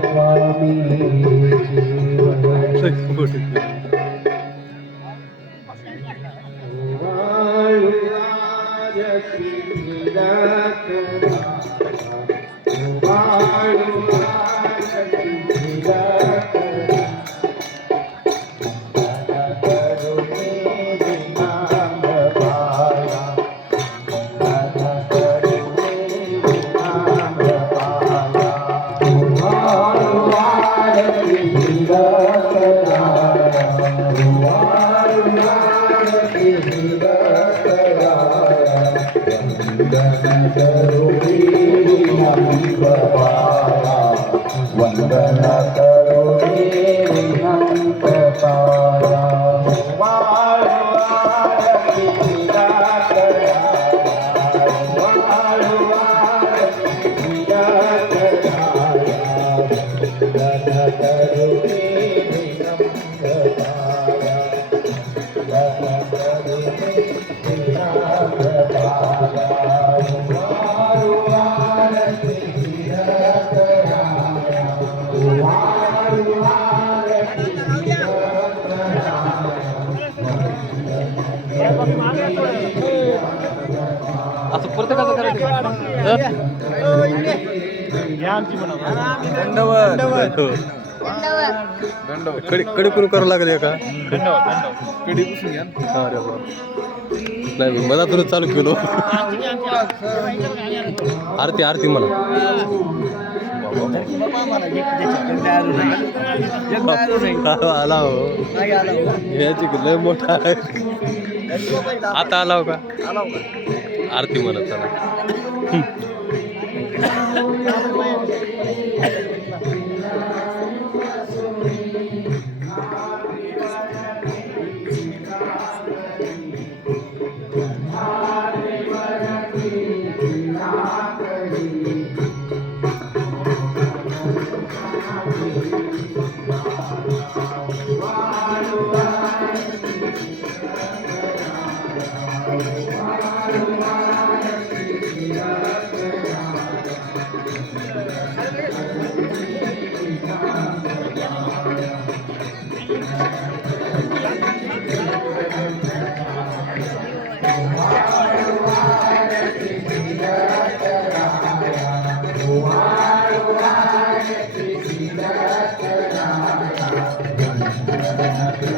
स्वामी प्रत्येकाचं करायचं कडी कडी करून करावं लागेल का? कडी पुसून घ्या. अरे बा नाही मधातूनच चालू केलो. आरती आरती म्हणा. आला हो. याची लय मोठा आहे. आता आला हो का? आरती म्हणत चला. happen.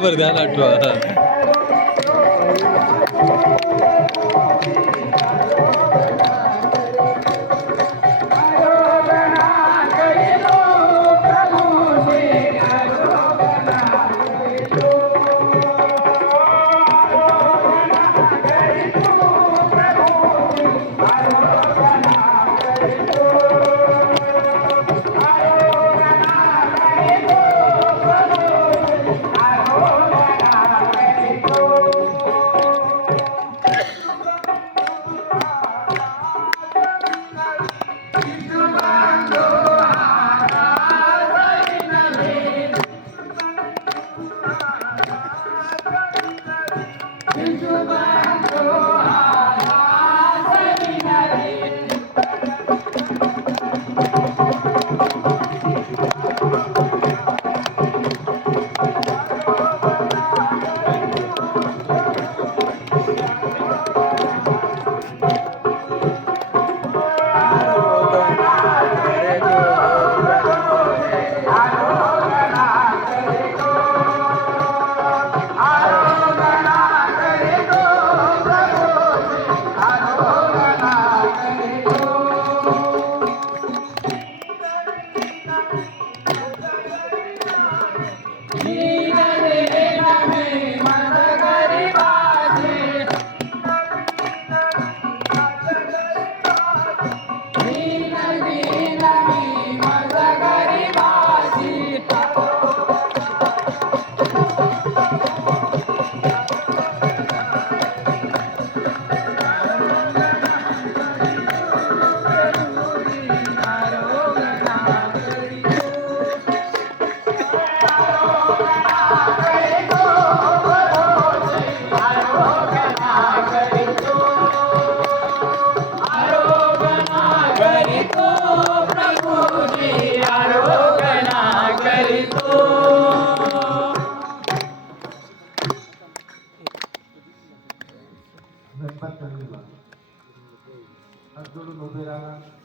बरं ध्यान आठवा.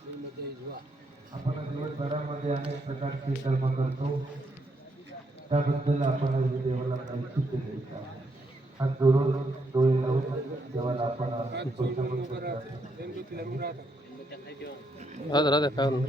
आपण दिवसभरामध्ये अनेक प्रकारचे कर्म करतो त्याबद्दल आपण देवाला काही सुट्टी द्यायची. हात जोडून डोळे लावून देवाला आपण. राहते राहते काय म्हणून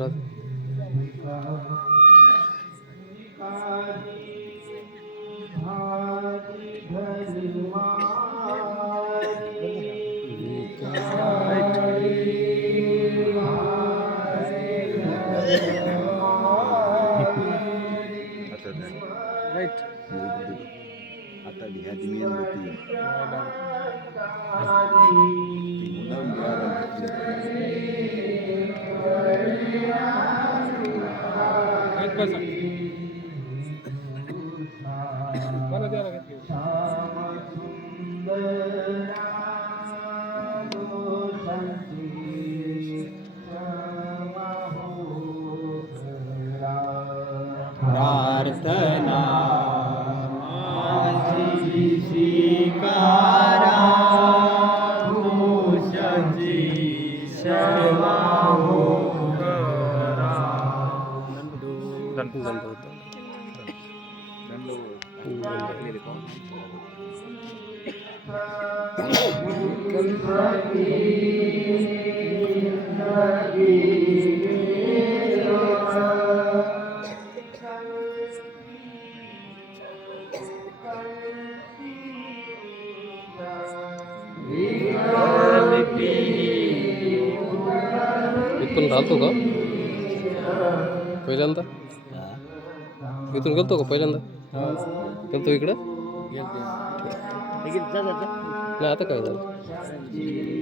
इथून गेलतो का पहिल्यांदा? गेलतो इकडं? नाही आता काय झालं?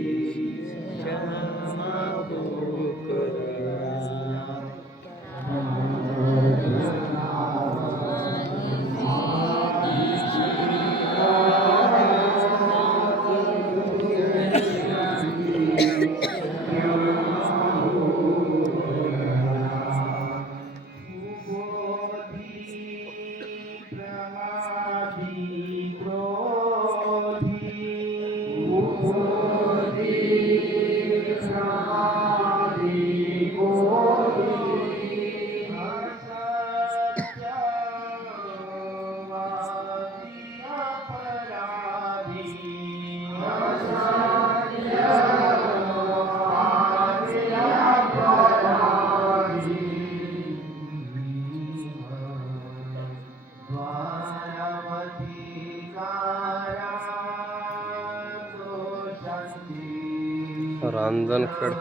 रांधनखेड़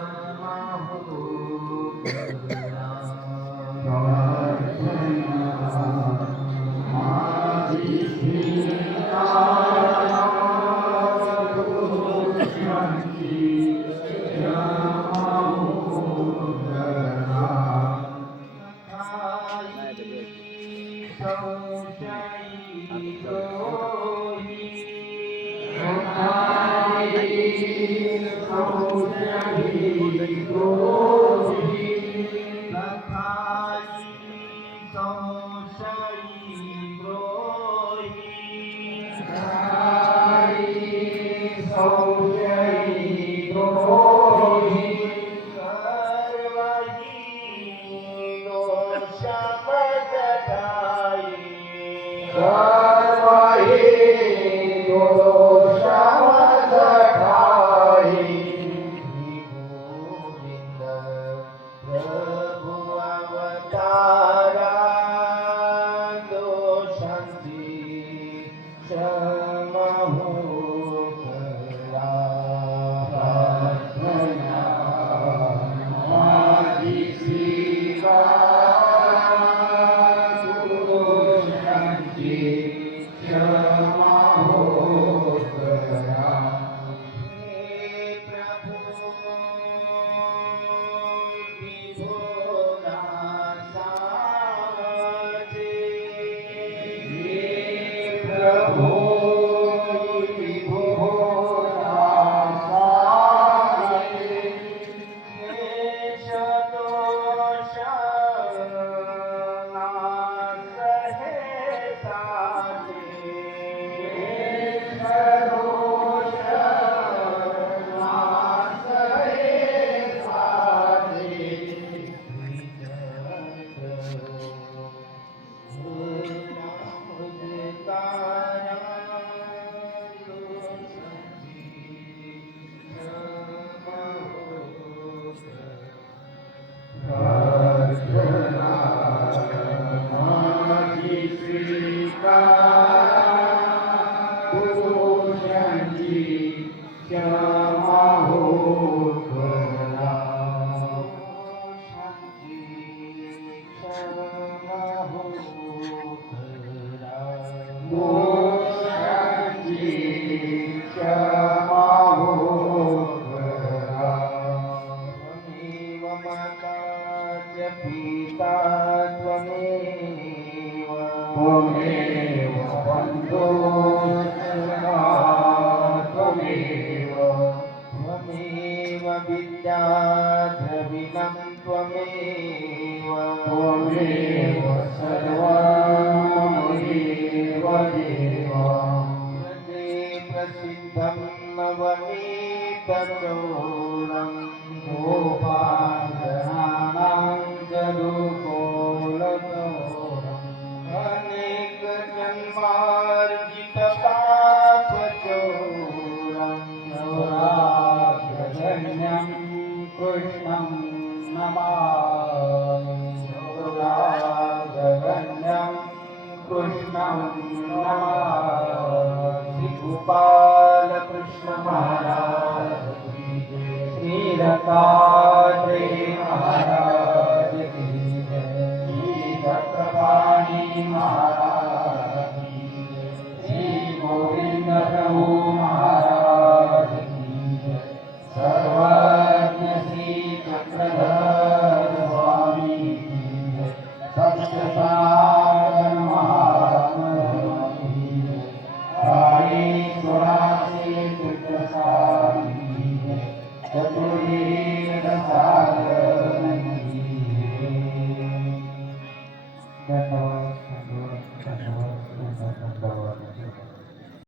Thank you. द्रविणं त्वमेव। त्वमेव। कृष्ण महाराज श्री